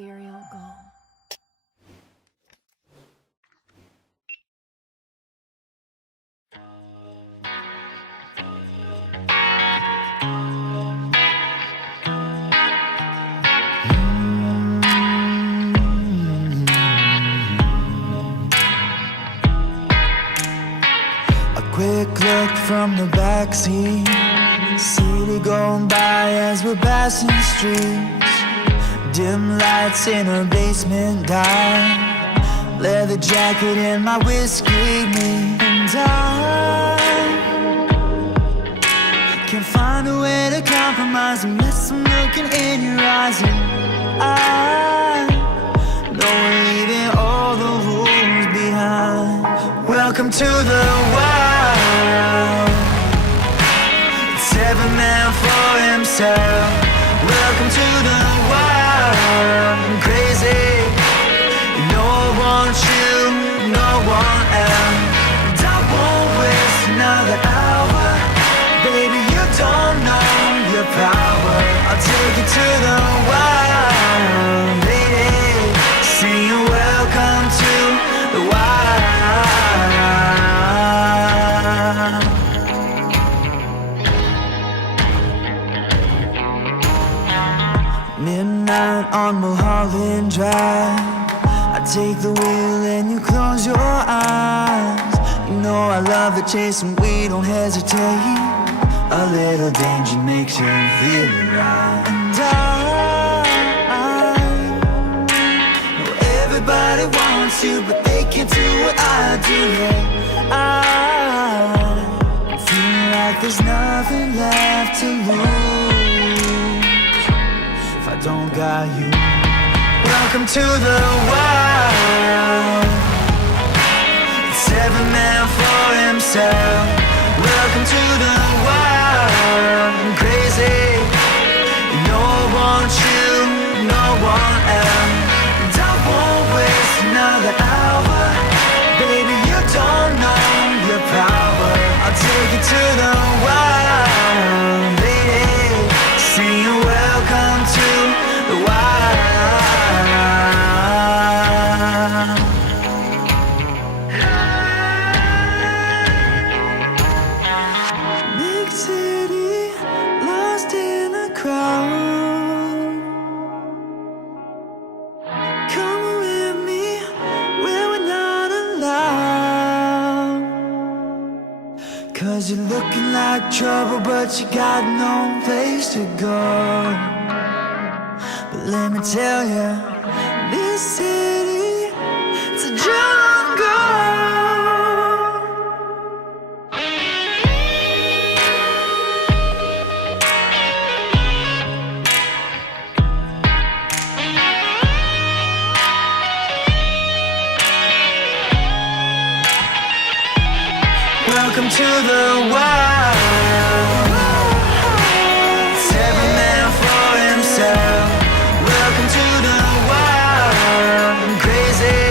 ethereal gold. Quick look from the backseat, city going by as we're passing streets. Dim lights in her basement dive, leather jacket and my whiskey, me and I can't find a way to compromise unless I'm looking in your eyes. And I know we're leaving all the rules behind. Welcome to the wild. It's every man for himself. Welcome to the wild. I'm crazy. You know I want you, no one else. And I won't waste another hour. Baby, you don't know your power. I'll take you to the wild. Lady, sing welcome to the wild. Midnight on Mulholland Drive, I take the wheel and you close your eyes. You know I love the chase and we don't hesitate. A little danger makes you feel right. And I know everybody wants you, but they can't do what I do. Yeah, I feel like there's nothing left to lose if I don't got you. Welcome to the wild. It's every man for himself. Welcome to the wild. I'm crazy. You know I want you, no one else. And I won't waste another hour. Baby, you don't know your power. I'll take you to the wild. Lady, sing welcome to the wild. Big city, lost in a crowd. Come with me where we're not allowed. 'Cause you're looking like trouble, but you got no place to go. But let me tell ya, this city, it's a jungle. Welcome to the wild. It's every man for himself. Welcome to the wild. I'm crazy.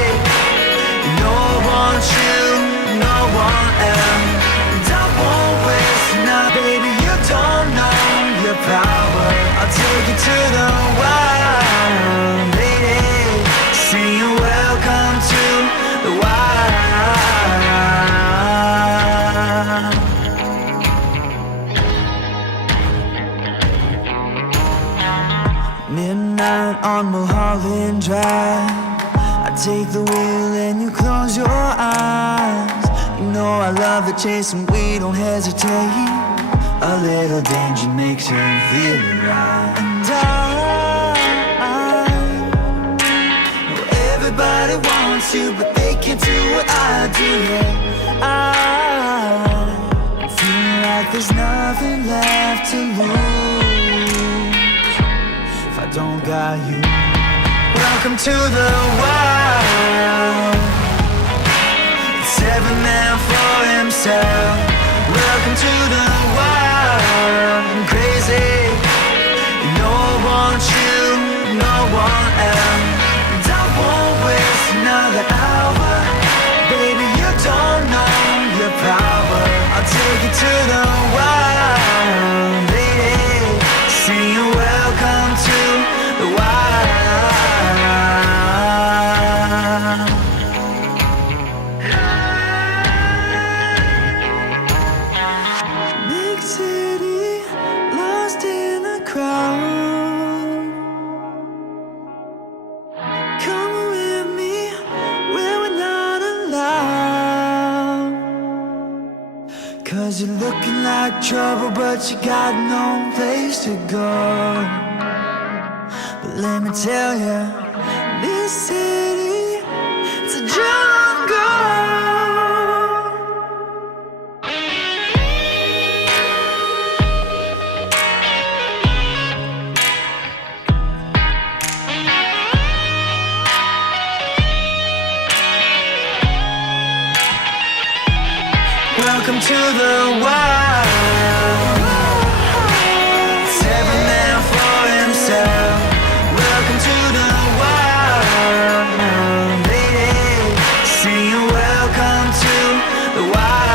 You know I want you, no one else. And I won't waste another. Baby, you don't know your power. I'll take you to the wild. Lady, sing welcome to the wild. Midnight on Mulholland Drive, I take the wheel and you close your eyes. You know I love the chase and we don't hesitate. A little danger makes you feel right. And I know everybody wants you, but they can't do what I do. Yeah, I feel like there's nothing left to lose if I don't got you. Welcome to the wild. It's every man for himself. Welcome to the wild. I'm crazy. You know I want you, no one else. And I won't waste another hour. Baby, you don't know your power. I'll take you to the wild. Lady, sing welcome to the wild. 'Cause you're looking like trouble, but you got no place to go. But let me tell you, this city, it's a jungle. Welcome to the wild. It's every man for himself. Welcome to the wild. Lady, sing welcome to the wild.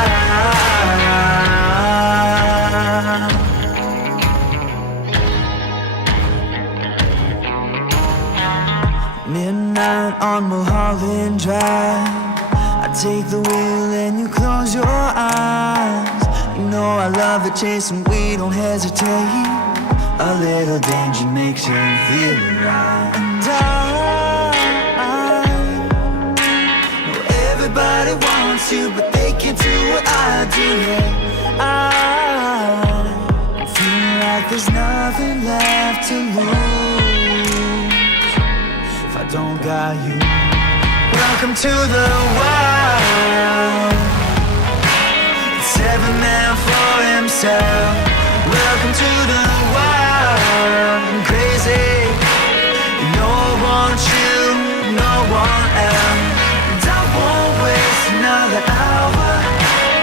Midnight on Mulholland Drive, I take the wheel and you close your eyes. You know I love the chase and we don't hesitate. A little danger makes you feel right. And I know everybody wants you, but they can't do what I do. Yeah, I feel like there's nothing left to lose if I don't got you. Welcome to the wild. It's every man for himself. Welcome to the wild. I'm crazy. No one you, no one else. And I won't waste another hour.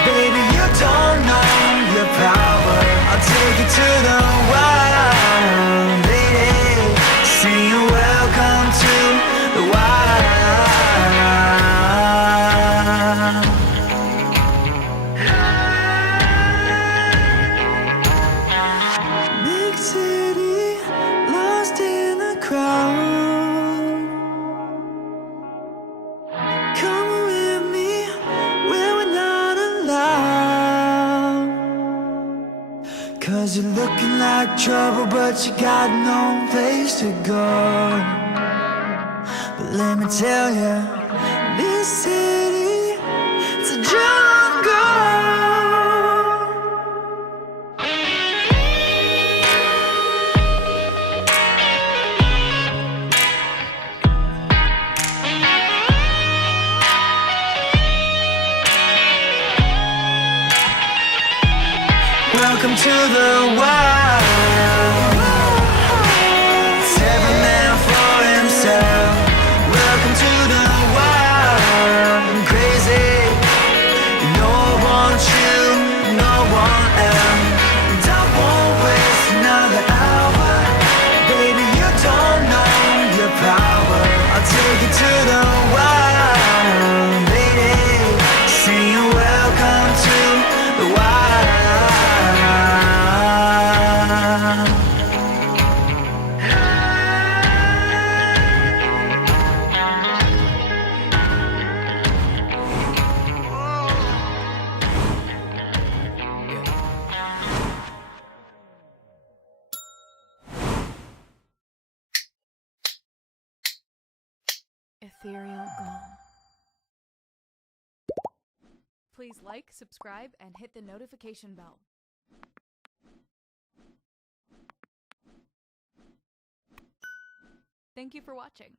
Baby, you don't know your power. I'll take you to the wild. Lady, sing welcome to the wild. Big city, lost in the crowd. Come with me where we're not allowed. 'Cause you're looking like trouble, but you got no place to go. But let me tell you, this city, it's a jungle. Welcome to the wild. It's every man for himself. Welcome to the wild. I'm crazy. No one you, no one else. And I won't waste another hour. Baby, you don't know your power. I'll take you to the wild. Lady, sing welcome to the wild. Ethereal Goal. Please like, subscribe, and hit the notification bell. Thank you for watching.